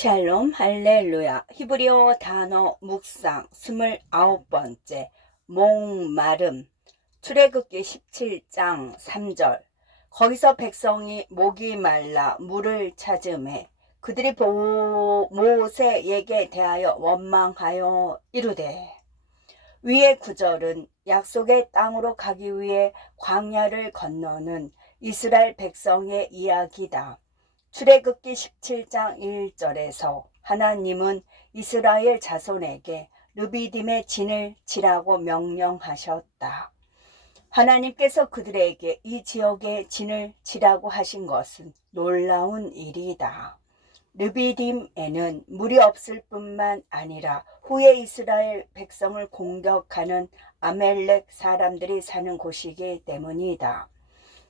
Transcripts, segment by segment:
샬롬 할렐루야. 히브리어 단어 묵상 29번째. 목마름. 출애굽기 17장 3절. 거기서 백성이 목이 말라 물을 찾음에 그들이 모세에게 대하여 원망하여 이르되. 위의 구절은 약속의 땅으로 가기 위해 광야를 건너는 이스라엘 백성의 이야기다. 출애굽기 17장 1절에서 하나님은 이스라엘 자손에게 르비딤의 진을 치라고 명령하셨다. 하나님께서 그들에게 이 지역에 진을 치라고 하신 것은 놀라운 일이다. 르비딤에는 물이 없을 뿐만 아니라 후에 이스라엘 백성을 공격하는 아멜렉 사람들이 사는 곳이기 때문이다.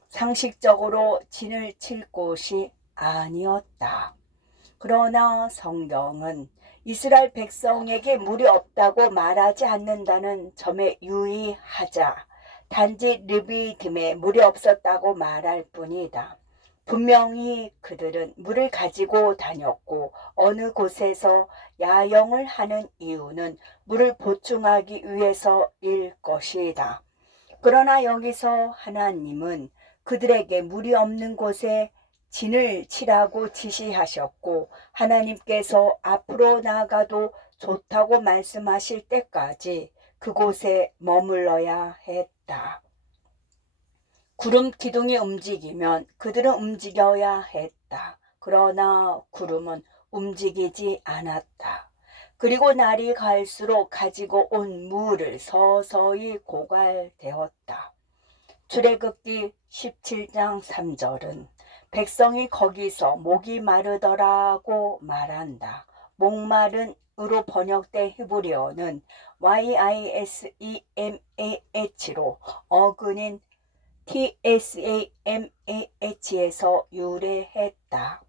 상식적으로 진을 칠 곳이 아니었다. 그러나 성경은 이스라엘 백성에게 물이 없다고 말하지 않는다는 점에 유의하자 단지 르비딤에 물이 없었다고 말할 뿐이다. 분명히 그들은 물을 가지고 다녔고 어느 곳에서 야영을 하는 이유는 물을 보충하기 위해서일 것이다. 그러나 여기서 하나님은 그들에게 물이 없는 곳에 진을 치라고 지시하셨고 하나님께서 앞으로 나아가도 좋다고 말씀하실 때까지 그곳에 머물러야 했다. 구름 기둥이 움직이면 그들은 움직여야 했다. 그러나 구름은 움직이지 않았다. 그리고 날이 갈수록 가지고 온 물을 서서히 고갈되었다. 출애굽기 17장 3절은 백성이 거기서 목이 마르더라고 말한다. 목마른으로 번역된 히브리어는 YISEMAH로 어근인 TSAMAH에서 유래했다.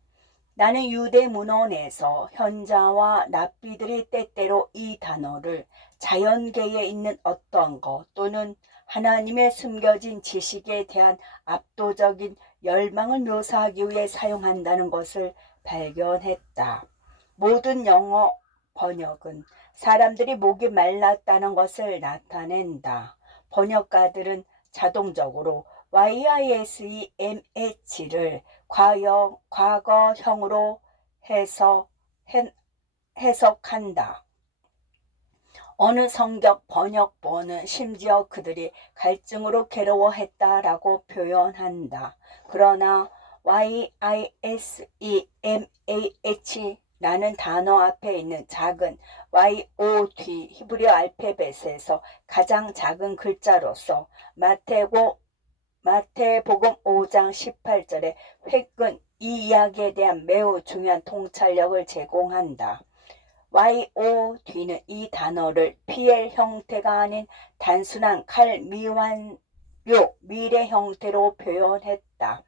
나는 유대 문헌에서 현자와 랍비들이 때때로 이 단어를 자연계에 있는 어떤 것 또는 하나님의 숨겨진 지식에 대한 압도적인 열망을 묘사하기 위해 사용한다는 것을 발견했다. 모든 영어 번역은 사람들이 목이 말랐다는 것을 나타낸다. 번역가들은 자동적으로 YISEMH를 과거형으로 해석한다. 어느 성경 번역본은 심지어 그들이 갈증으로 괴로워했다라고 표현한다. 그러나 YISEMAH라는 단어 앞에 있는 작은 YOD 히브리어 알파벳에서 가장 작은 글자로서 마태복음 5장 18절에 회근 이 이야기에 대한 매우 중요한 통찰력을 제공한다. YOD는 이 단어를 PL 형태가 아닌 단순한 칼 미완료 미래 형태로 표현했다.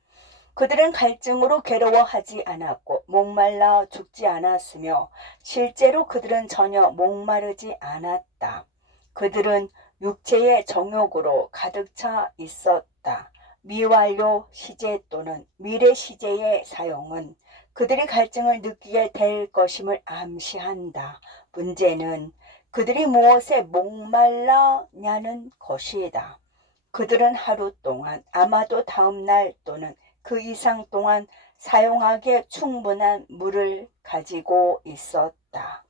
그들은 갈증으로 괴로워하지 않았고 목말라 죽지 않았으며 실제로 그들은 전혀 목마르지 않았다. 그들은 육체의 정욕으로 가득 차 있었다. 미완료 시제 또는 미래 시제의 사용은 그들이 갈증을 느끼게 될 것임을 암시한다. 문제는 그들이 무엇에 목말라냐는 것이다. 그들은 하루 동안 아마도 다음 날 또는 그 이상 동안 사용하기에 충분한 물을 가지고 있었다.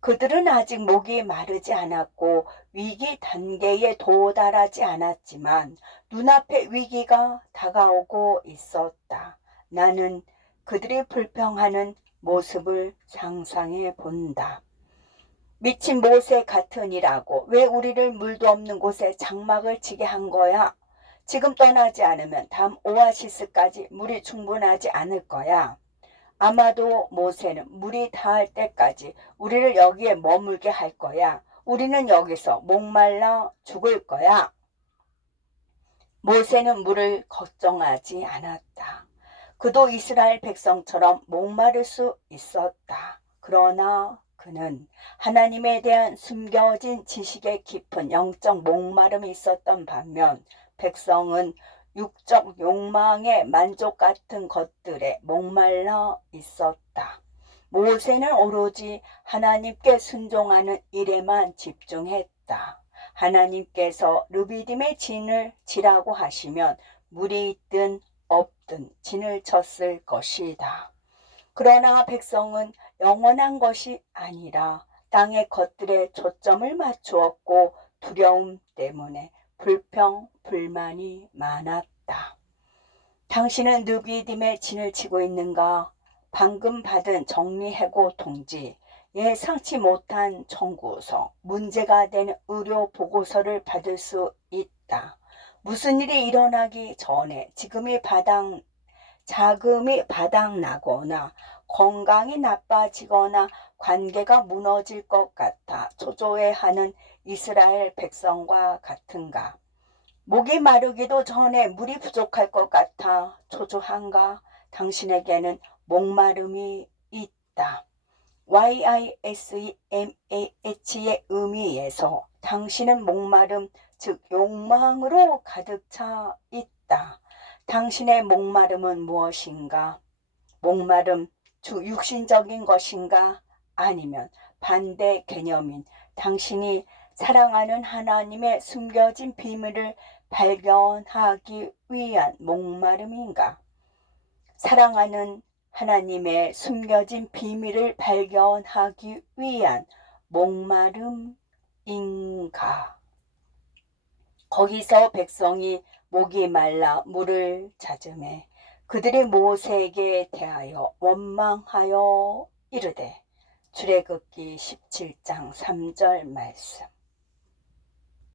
그들은 아직 목이 마르지 않았고 위기 단계에 도달하지 않았지만 눈앞에 위기가 다가오고 있었다. 나는 그들이 불평하는 모습을 상상해 본다. 미친 모세 같으니라고 왜 우리를 물도 없는 곳에 장막을 치게 한 거야? 지금 떠나지 않으면 다음 오아시스까지 물이 충분하지 않을 거야. 아마도 모세는 물이 닿을 때까지 우리를 여기에 머물게 할 거야. 우리는 여기서 목말라 죽을 거야. 모세는 물을 걱정하지 않았다. 그도 이스라엘 백성처럼 목마를 수 있었다. 그러나 그는 하나님에 대한 숨겨진 지식의 깊은 영적 목마름이 있었던 반면 백성은 육적 욕망의 만족 같은 것들에 목말라 있었다. 모세는 오로지 하나님께 순종하는 일에만 집중했다. 하나님께서 르비딤의 진을 치라고 하시면 물이 있든 없든 진을 쳤을 것이다. 그러나 백성은 영원한 것이 아니라 땅의 것들에 초점을 맞추었고 두려움 때문에 불평, 불만이 많았다. 당신은 르비딤의 진을 치고 있는가? 방금 받은 정리해고 통지, 예상치 못한 청구서, 문제가 되는 의료 보고서를 받을 수 있다. 무슨 일이 일어나기 전에 자금이 바닥나거나 건강이 나빠지거나 관계가 무너질 것 같아 초조해하는 이스라엘 백성과 같은가? 목이 마르기도 전에 물이 부족할 것 같아 초조한가? 당신에게는 목마름이 있다. YISEMAH의 의미에서 당신은 목마름, 즉 욕망으로 가득 차 있다. 당신의 목마름은 무엇인가? 목마름, 육신적인 것인가? 아니면 반대 개념인 당신이 사랑하는 하나님의 숨겨진 비밀을 발견하기 위한 목마름인가? 사랑하는 하나님의 숨겨진 비밀을 발견하기 위한 목마름인가? 거기서 백성이 목이 말라 물을 찾으매 그들이 모세에게 대하여 원망하여 이르되, 출애굽기 17장 3절 말씀.